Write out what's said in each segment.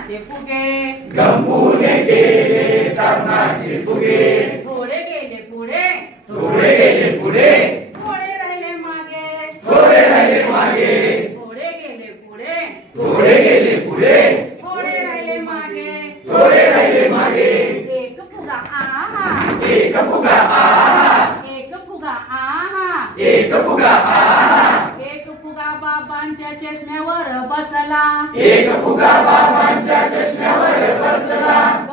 साबणाचे फुगे. गंपूने केले साबणाचे फुगे. थोडे गेले पुढे. थोडे गेले पुढे. थोडे राहिले मागे. थोडे राहिले मागे. थोडे गेले पुढे. थोडे गेले पुढे. थोडे राहिले मागे. थोडे राहिले मागे. एक फुगा आहा. एक फुगा आहा. एक फुगा आहा. एक फुगा आहा. बाबांच्या चष्म्यावर बसला. एक फुगा बाबांच्या चष्म्यावर बसला.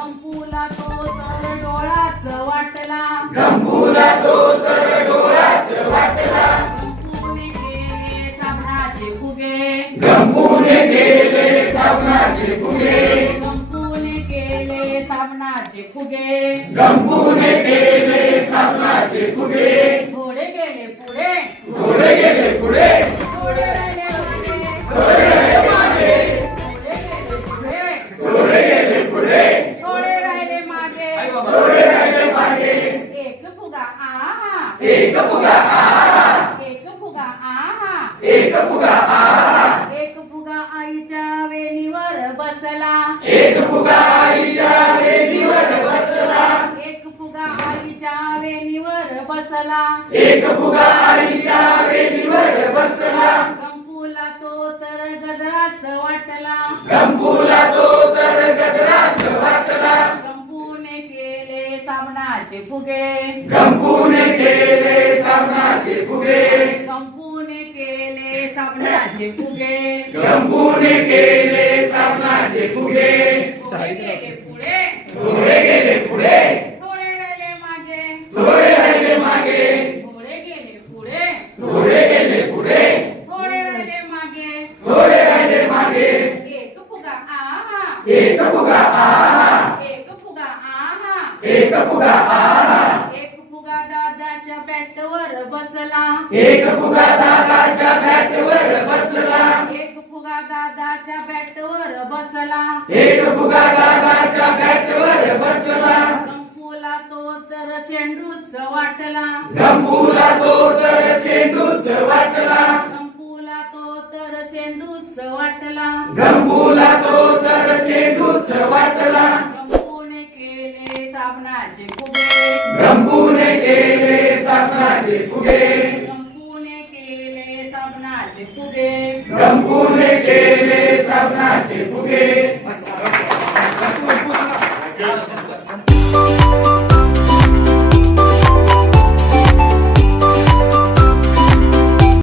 एक फुगा आहा एक फुगा आहा एक फुगा आहा एक फुगा आईच्या वेणीवर बसला एक फुगा आईच्या वेलीवर बसला एक फुगा आईच्या वेणीवर बसला एक फुगा आईच्या वेलीवर बसला कंपूला तो तर गजराच वाटला गंपूला साबणाचे फुगे गंपूने केले साबणाचे फुगे कंपूने केले साबणाचे फुगे गंपूने केले साबणाचे फुगे थोडे गेले पुढे थोडे गेले पुढे थोडे राहिले मागे थोडे राहिले मागे थोडे गेले पुढे थोडे गेले पुढे थोडे राहिले मागे थोडे राहिले मागे एक फुगा आहा एक फुगा आहा एक फुगा आहा एक फुगा एक फुगा दादाच्या बॅटवर बसला. एक फुगा दादाच्या बॅटवर बसला. एक फुगा दादाच्या बॅटवर बसला. एक फुगा दादाच्या बॅटवर बसला. कंपूला तो तर चेंडूच वाटला. गंपूला तो तर चेंडूच वाटला. foguete.